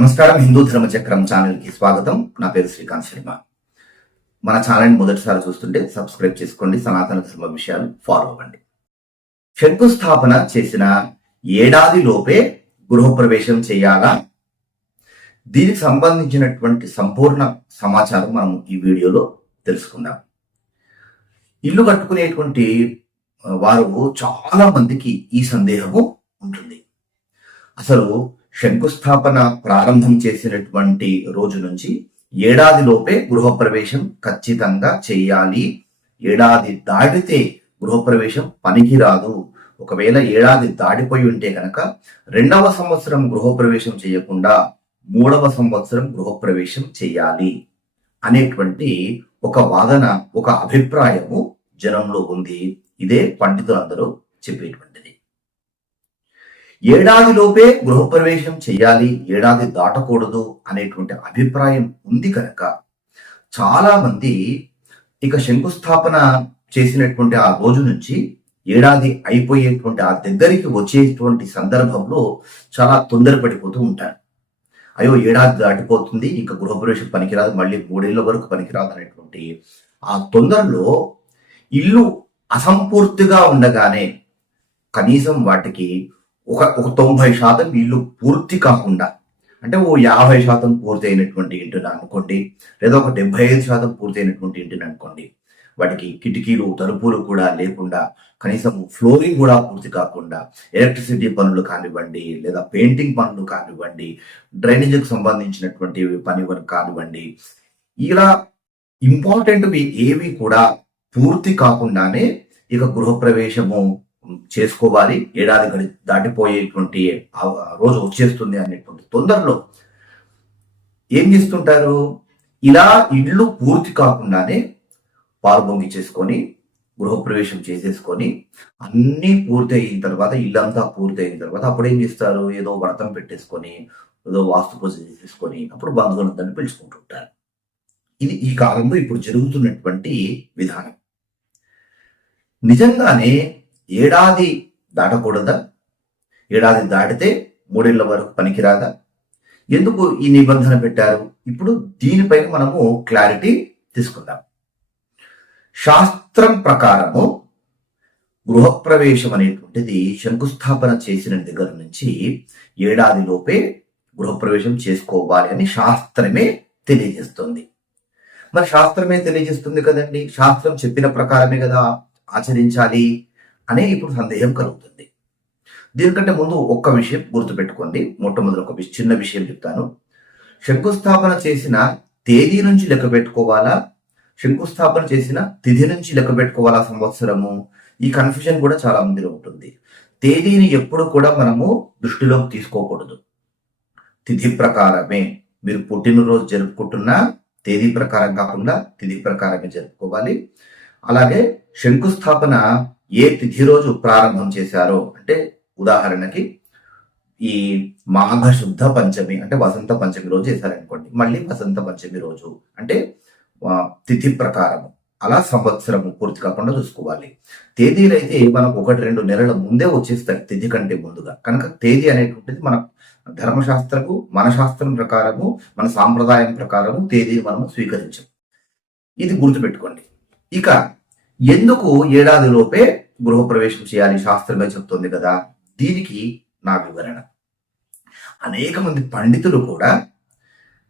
నమస్కారం. హిందూ ధర్మ చక్రం ఛానల్కి స్వాగతం. నా పేరు శ్రీకాంత్ శర్మ. మన ఛానల్ మొదటిసారి చూస్తుంటే సబ్స్క్రైబ్ చేసుకోండి. సనాతన ధర్మ విషయాలు ఫాలో అవ్వండి. శంకుస్థాపన చేసిన ఏడాది లోపే గృహప్రవేశం చేయాలా? దీనికి సంబంధించినటువంటి సంపూర్ణ సమాచారం మనం ఈ వీడియోలో తెలుసుకుందాం. ఇల్లు కట్టుకునేటువంటి వారు చాలా మందికి ఈ సందేహము ఉంటుంది. అసలు శంకుస్థాపన ప్రారంభం చేసినటువంటి రోజు నుంచి ఏడాది లోపే గృహప్రవేశం ఖచ్చితంగా చేయాలి. ఏడాది దాటితే గృహప్రవేశం పనికిరాదు. ఒకవేళ ఏడాది దాటిపోయి ఉంటే కనుక రెండవ సంవత్సరం గృహప్రవేశం చేయకుండా మూడవ సంవత్సరం గృహప్రవేశం చేయాలి అనేటువంటి ఒక వాదన ఒక అభిప్రాయము జనంలో ఉంది. ఇదే పండితులందరూ చెప్పేటువంటిది. ఏడాది లోపే గృహప్రవేశం చేయాలి ఏడాది దాటకూడదు అనేటువంటి అభిప్రాయం ఉంది కనుక చాలా మంది ఇక శంకుస్థాపన చేసినటువంటి ఆ రోజు నుంచి ఏడాది అయిపోయేటువంటి ఆ దగ్గరికి వచ్చేటువంటి సందర్భంలో చాలా తొందరపడిపోతూ ఉంటారు. అయ్యో ఏడాది దాటిపోతుంది ఇంకా గృహప్రవేశం పనికిరాదు మళ్ళీ మూడేళ్ళ వరకు పనికిరాదు అనేటువంటి ఆ తొందరలో ఇల్లు అసంపూర్తిగా ఉండగానే కనీసం వాటికి ఒక ఒక తొంభై శాతం ఇల్లు పూర్తి కాకుండా అంటే ఓ యాభై శాతం పూర్తయినటువంటి ఇంటిని అనుకోండి లేదా ఒక డెబ్బై ఐదు శాతం పూర్తయినటువంటి ఇంటిని అనుకోండి వాటికి కిటికీలు తలుపులు కూడా లేకుండా కనీసం ఫ్లోరింగ్ కూడా పూర్తి కాకుండా ఎలక్ట్రిసిటీ పనులు కానివ్వండి లేదా పెయింటింగ్ పనులు కానివ్వండి డ్రైనేజీకి సంబంధించినటువంటి పని కానివ్వండి ఇలా ఇంపార్టెంట్వి ఏవి కూడా పూర్తి కాకుండానే ఇక గృహప్రవేశము చేసుకోవాలి. ఏడాది గడి దాటిపోయేటువంటి రోజు వచ్చేస్తుంది అనేటువంటి తొందరలో ఏం చేస్తుంటారు? ఇలా ఇల్లు పూర్తి కాకుండానే పాల్పొంగి చేసుకొని గృహప్రవేశం చేసేసుకొని అన్నీ పూర్తి అయిన తర్వాత ఇల్లంతా పూర్తి అయిన తర్వాత అప్పుడు ఏం చేస్తారు? ఏదో వ్రతం పెట్టేసుకొని ఏదో వాస్తు పూజ చేసేసుకొని అప్పుడు బంధువులందరినీ పిలుచుకుంటుంటారు. ఇది ఈ కాలంలో ఇప్పుడు జరుగుతున్నటువంటి విధానం. నిజంగానే ఏడాది దాటకూడదా? ఏడాది దాటితే మూడేళ్ళ వరకు పనికిరాదా? ఎందుకు ఈ నిబంధన పెట్టారు? ఇప్పుడు దీనిపైన మనము క్లారిటీ తీసుకుందాం. శాస్త్రం ప్రకారము గృహప్రవేశం అనేటువంటిది శంకుస్థాపన చేసిన దగ్గర నుంచి ఏడాది లోపే గృహప్రవేశం చేసుకోవాలి అని శాస్త్రమే తెలియజేస్తుంది. మరి శాస్త్రమే తెలియజేస్తుంది కదండి. శాస్త్రం చెప్పిన ప్రకారమే కదా ఆచరించాలి. అనే ఇప్పుడు సందేహం కలుగుతుంది. దీనికంటే ముందు ఒక్క విషయం గుర్తుపెట్టుకోండి. మొట్టమొదటి ఒక చిన్న విషయం చెప్తాను. శంకుస్థాపన చేసిన తేదీ నుంచి లెక్క పెట్టుకోవాలా? శంకుస్థాపన చేసిన తిథి నుంచి లెక్క పెట్టుకోవాలా సంవత్సరము? ఈ కన్ఫ్యూజన్ కూడా చాలా మందిలో ఉంటుంది. తేదీని ఎప్పుడు కూడా మనము దృష్టిలోకి తీసుకోకూడదు. తిథి ప్రకారమే. మీరు పుట్టినరోజు జరుపుకుంటున్న తేదీ ప్రకారం కాకుండా తిథి ప్రకారమే జరుపుకోవాలి. అలాగే శంకుస్థాపన ఏ తిథి రోజు ప్రారంభం చేశారో అంటే ఉదాహరణకి ఈ మాఘ శుద్ధ పంచమి అంటే వసంత పంచమి రోజు చేశారనుకోండి మళ్ళీ వసంత పంచమి రోజు అంటే తిథి ప్రకారం అలా సంవత్సరం పూర్తి కాకుండా చూసుకోవాలి. తేదీలు అయితే మనకు ఒకటి రెండు నెలల ముందే వచ్చేస్తాయి తిథి కంటే ముందుగా. కనుక తేదీ అనేటువంటిది మన ధర్మశాస్త్రము మన శాస్త్రం ప్రకారము మన సాంప్రదాయం ప్రకారము తేదీని మనము స్వీకరించాం ఇది గుర్తుపెట్టుకోండి. ఇక ఎందుకు ఏడాది లోపే గృహప్రవేశం చేయాలి? శాస్త్రమే చెప్తుంది కదా. దీనికి నా వివరణ. అనేక మంది పండితులు కూడా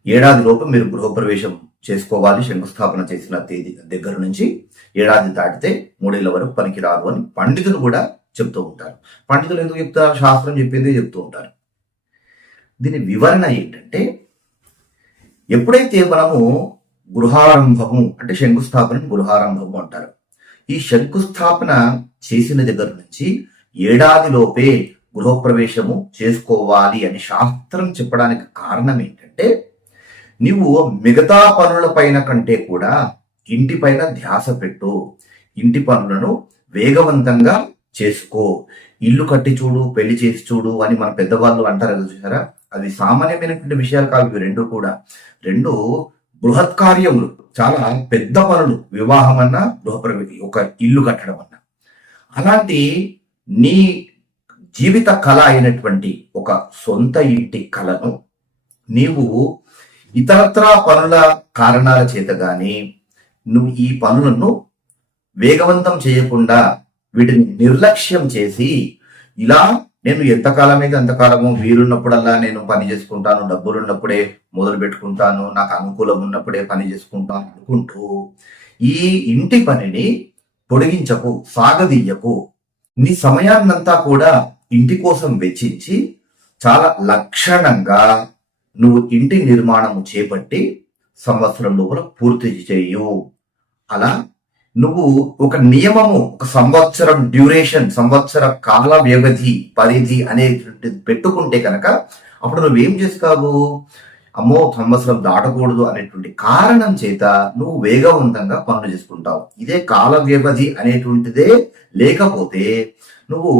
ఏడాది లోపు మీరు గృహప్రవేశం చేసుకోవాలి శంకుస్థాపన చేసిన తేదీ దగ్గర నుంచి ఏడాది దాటితే మూడేళ్ళ వరకు పనికిరాదు అని పండితులు కూడా చెప్తూ ఉంటారు. పండితులు ఎందుకు చెప్తారు? శాస్త్రం చెప్పిందే చెప్తూ ఉంటారు. దీని వివరణ ఏంటంటే ఎప్పుడైతే మనము గృహారంభము అంటే శంకుస్థాపన గృహారంభము అంటారు ఈ శంకుస్థాపన చేసిన దగ్గర నుంచి ఏడాదిలోపే గృహప్రవేశము చేసుకోవాలి అని శాస్త్రం చెప్పడానికి కారణం ఏంటంటే నువ్వు మిగతా పనుల పైన కంటే కూడా ఇంటి పైన ధ్యాస పెట్టు. ఇంటి పనులను వేగవంతంగా చేసుకో. ఇల్లు కట్టి చూడు పెళ్ళి చేసి చూడు అని మన పెద్దవాళ్ళు అంటారు చూసారా? అది సామాన్యమైనటువంటి విషయాలు కావు రెండు కూడా. రెండు బృహత్ కార్యములు చాలా పెద్ద పనులు వివాహం అన్నా గృహప్రవేశం ఒక ఇల్లు కట్టడం అన్నా. అలాంటి నీ జీవిత కళ అయినటువంటి ఒక సొంత ఇంటి కళను నీవు ఇతరత్రా పనుల కారణాల చేత కానీ నువ్వు ఈ పనులను వేగవంతం చేయకుండా వీటిని నిర్లక్ష్యం చేసి ఇలా నేను ఎంతకాలం అయితే అంతకాలము వీలున్నప్పుడల్లా నేను పని చేసుకుంటాను డబ్బులు ఉన్నప్పుడే మొదలు పెట్టుకుంటాను నాకు అనుకూలం ఉన్నప్పుడే పని చేసుకుంటాను అనుకుంటూ ఈ ఇంటి పనిని పొడిగించకు సాగదీయకు. నీ సమయాన్నంతా కూడా ఇంటి కోసం వెచ్చించి చాలా లక్షణంగా నువ్వు ఇంటి నిర్మాణము చేపట్టి సంవత్సరం లోపల పూర్తి చేయు. అలా నువ్వు ఒక నియమము ఒక సంవత్సరం డ్యూరేషన్ సంవత్సర కాల వ్యవధి పరిధి అనేటువంటిది పెట్టుకుంటే కనుక అప్పుడు నువ్వేం చేస్తావు? అమ్మో సంవత్సరం దాటకూడదు అనేటువంటి కారణం చేత నువ్వు వేగవంతంగా పనులు చేసుకుంటావు. ఇదే కాల వ్యవధి అనేటువంటిదే. లేకపోతే నువ్వు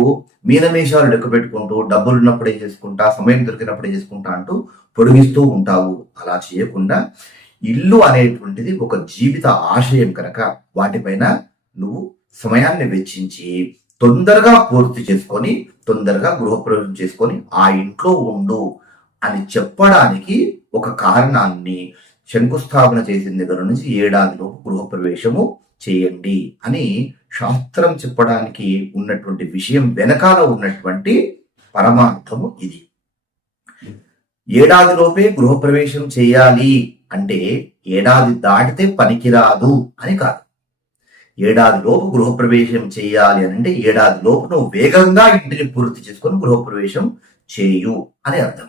మీనమేషాలు లెక్క పెట్టుకుంటూ డబ్బులు ఉన్నప్పుడే చేసుకుంటా సమయం దొరికినప్పుడే చేసుకుంటా అంటూ పొడిగిస్తూ ఉంటావు. అలా చేయకుండా ఇల్లు అనేటువంటిది ఒక జీవిత ఆశయం కనుక వాటిపైన నువ్వు సమయాన్ని వెచ్చించి తొందరగా పూర్తి చేసుకొని తొందరగా గృహప్రవేశం చేసుకొని ఆ ఇంట్లో ఉండు అని చెప్పడానికి ఒక కారణాన్ని శంకుస్థాపన చేసిన దగ్గర నుంచి ఏడాదిలోపు గృహప్రవేశము చేయండి అని శాస్త్రం చెప్పడానికి ఉన్నటువంటి విషయం వెనకాల ఉన్నటువంటి పరమార్థము ఇది. ఏడాదిలోపే గృహప్రవేశం చేయాలి. అంటే ఏడాది దాటితే పనికిరాదు అని కాదు. ఏడాదిలోపు గృహప్రవేశం చేయాలి అని అంటే ఏడాదిలోపు నువ్వు వేగంగా ఇంటిని పూర్తి చేసుకొని గృహప్రవేశం చేయు అని అర్థం.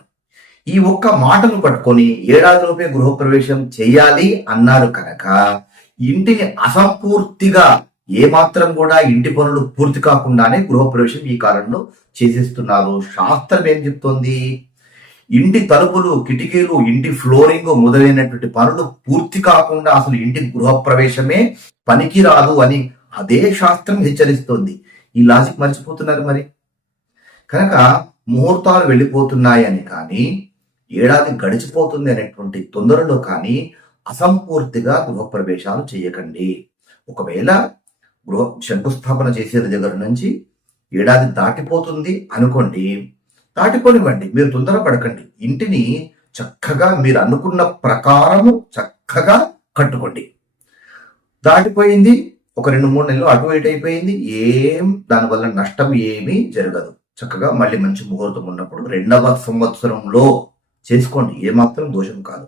ఈ ఒక్క మాటను పట్టుకొని ఏడాదిలోపే గృహప్రవేశం చేయాలి అన్నారు కనుక ఇంటిని అసంపూర్తిగా ఏమాత్రం కూడా ఇంటి పనులు పూర్తి కాకుండానే గృహప్రవేశం ఈ కాలంలో చేసేస్తున్నారు శాస్త్రం ఏం చెప్తోంది? ఇంటి తలుపులు కిటికీలు ఇంటి ఫ్లోరింగ్ మొదలైనటువంటి పనులు పూర్తి కాకుండా అసలు ఇంటి గృహప్రవేశమే పనికి రాదు అని అదే శాస్త్రం హెచ్చరిస్తోంది. ఈ లాజిక్ మర్చిపోతున్నారు మరి? కనుక ముహూర్తాలు వెళ్ళిపోతున్నాయని కానీ ఏడాది గడిచిపోతుంది అనేటువంటి తొందరలో కానీ అసంపూర్తిగా గృహప్రవేశాలు చేయకండి. ఒకవేళ గృహ శంకుస్థాపన చేసే దగ్గర నుంచి ఏడాది దాటిపోతుంది అనుకోండి దాటిపోనివ్వండి మీరు తొందర పడకండి ఇంటిని చక్కగా మీరు అనుకున్న ప్రకారము చక్కగా కట్టుకోండి. దాటిపోయింది. ఒక రెండు మూడు నెలలు అటు ఇటు అయిపోయింది. ఏం దానివల్ల నష్టం ఏమీ జరగదు. చక్కగా మళ్ళీ మంచి ముహూర్తం ఉన్నప్పుడు రెండవ సంవత్సరంలో చేసుకోండి. ఏమాత్రం దోషం కాదు.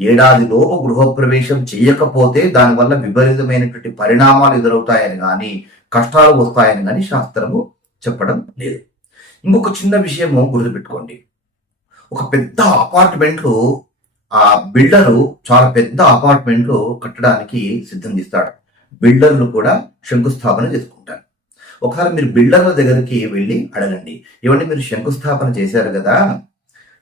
ఏడాది లోపు గృహప్రవేశం చేయకపోతే దానివల్ల విపరీతమైనటువంటి పరిణామాలు ఎదురవుతాయని కానీ కష్టాలు వస్తాయని కానీ శాస్త్రము చెప్పడం లేదు. ఇంకొక చిన్న విషయము గుర్తుపెట్టుకోండి. ఒక పెద్ద అపార్ట్మెంట్లు ఆ బిల్డరు చాలా పెద్ద అపార్ట్మెంట్లు కట్టడానికి సిద్ధం చేస్తాడు. బిల్డర్లు కూడా శంకుస్థాపన చేసుకుంటారు. ఒకసారి మీరు బిల్డర్ల దగ్గరికి వెళ్ళి అడగండి. ఏమంటే మీరు శంకుస్థాపన చేశారు కదా?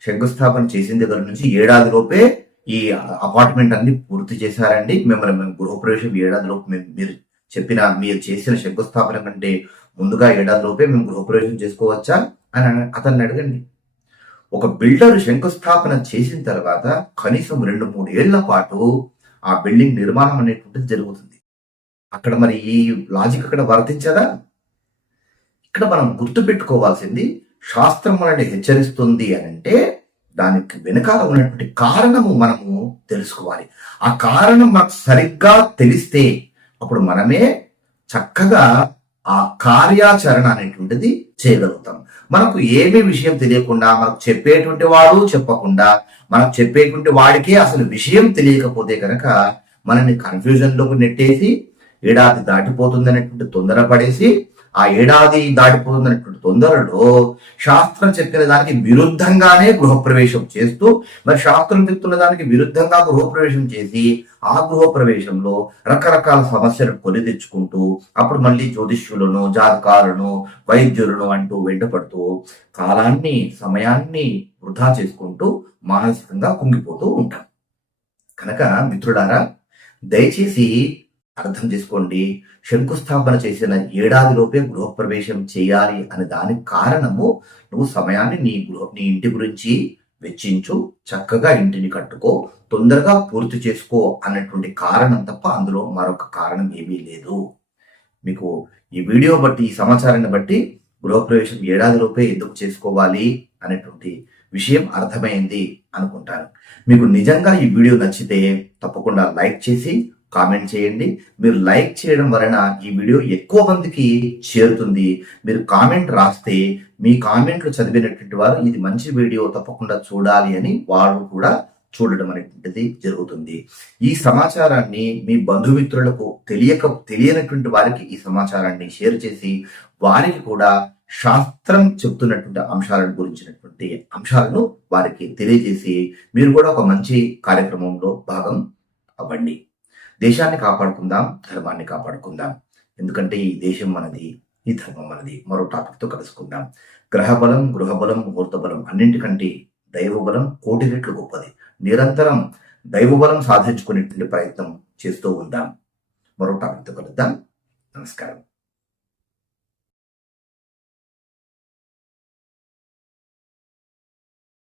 శంకుస్థాపన చేసిన దగ్గర నుంచి ఏడాది లోపే ఈ అపార్ట్మెంట్ అన్ని పూర్తి చేశారండి. మిమ్మల్ని మేము గృహప్రవేశం ఏడాది లోపు మేము మీరు చెప్పిన మీరు చేసిన శంకుస్థాపన కంటే ముందుగా ఏడాది లోపే మేము గృహప్రవేశం చేసుకోవచ్చా అని అతన్ని అడగండి. ఒక బిల్డర్ శంకుస్థాపన చేసిన తర్వాత కనీసం రెండు మూడు ఏళ్ళ పాటు ఆ బిల్డింగ్ నిర్మాణం అనేటువంటిది జరుగుతుంది. అక్కడ మరి ఈ లాజిక్ అక్కడ వర్తించదా? ఇక్కడ మనం గుర్తుపెట్టుకోవాల్సింది శాస్త్రం మనల్ని హెచ్చరిస్తుంది అని అంటే దానికి వెనకాల ఉన్నటువంటి కారణము మనము తెలుసుకోవాలి. ఆ కారణం మనకు సరిగ్గా తెలిస్తే అప్పుడు మనమే చక్కగా ఆ కార్యాచరణ అనేటువంటిది చేయగలుగుతాం. మనకు ఏమి విషయం తెలియకుండా మనకు చెప్పేటువంటి వాడు చెప్పకుండా మనకు చెప్పేటువంటి వాడికే అసలు విషయం తెలియకపోతే కనుక మనల్ని కన్ఫ్యూజన్లోకి నెట్టేసి ఏడాది దాటిపోతుంది అనేటువంటి తొందరపడేసి ఆ ఏడాది దాటిపోతున్నటువంటి తొందరలో శాస్త్రం చెప్పిన దానికి విరుద్ధంగానే గృహప్రవేశం చేస్తూ మరి శాస్త్రం చెప్తున్న దానికి విరుద్ధంగా గృహప్రవేశం చేసి ఆ గృహప్రవేశంలో రకరకాల సమస్యలు కొని తెచ్చుకుంటూ అప్పుడు మళ్ళీ జ్యోతిష్యులను జాతకాలను వైద్యులను అంటూ వెంటపడుతూ కాలాన్ని సమయాన్ని వృధా చేసుకుంటూ మానసికంగా కుంగిపోతూ ఉంటాం. కనుక మిత్రుడారా దయచేసి అర్థం చేసుకోండి. శంకుస్థాపన చేసిన ఏడాదిలోపే గృహప్రవేశం చేయాలి అనే దానికి కారణము నువ్వు సమయాన్ని నీ గృహ నీ ఇంటి గురించి వెచ్చించు చక్కగా ఇంటిని కట్టుకో తొందరగా పూర్తి చేసుకో అన్నటువంటి కారణం తప్ప అందులో మరొక కారణం ఏమీ లేదు. మీకు ఈ వీడియో బట్టి ఈ సమాచారాన్ని బట్టి గృహప్రవేశం ఏడాదిలోపే ఎందుకు చేసుకోవాలి అనేటువంటి విషయం అర్థమైంది అనుకుంటాను. మీకు నిజంగా ఈ వీడియో నచ్చితే తప్పకుండా లైక్ చేసి కామెంట్ చేయండి. మీరు లైక్ చేయడం వలన ఈ వీడియో ఎక్కువ మందికి చేరుతుంది. మీరు కామెంట్ రాస్తే మీ కామెంట్లు చదివినటువంటి వారు ఇది మంచి వీడియో తప్పకుండా చూడాలి అని వారు కూడా చూడడం అనేటువంటిది జరుగుతుంది. ఈ సమాచారాన్ని మీ బంధుమిత్రులకు తెలియక తెలియనటువంటి వారికి ఈ సమాచారాన్ని షేర్ చేసి వారికి కూడా శాస్త్రం చెప్తున్నటువంటి అంశాలను గురించినటువంటి అంశాలను వారికి తెలియజేసి మీరు కూడా ఒక మంచి కార్యక్రమంలో భాగం అవ్వండి. దేశాన్ని కాపాడుకుందాం ధర్మాన్ని కాపాడుకుందాం. ఎందుకంటే ఈ దేశం మనది ఈ ధర్మం మనది. మరో టాపిక్తో కలుసుకుందాం. గ్రహ బలం గృహ ముహూర్త బలం అన్నింటికంటే దైవ బలం కోటి రెట్లు గొప్పది. నిరంతరం దైవబలం సాధించుకునేటువంటి ప్రయత్నం చేస్తూ ఉందాం. మరో టాపిక్తో కలుద్దాం. నమస్కారం.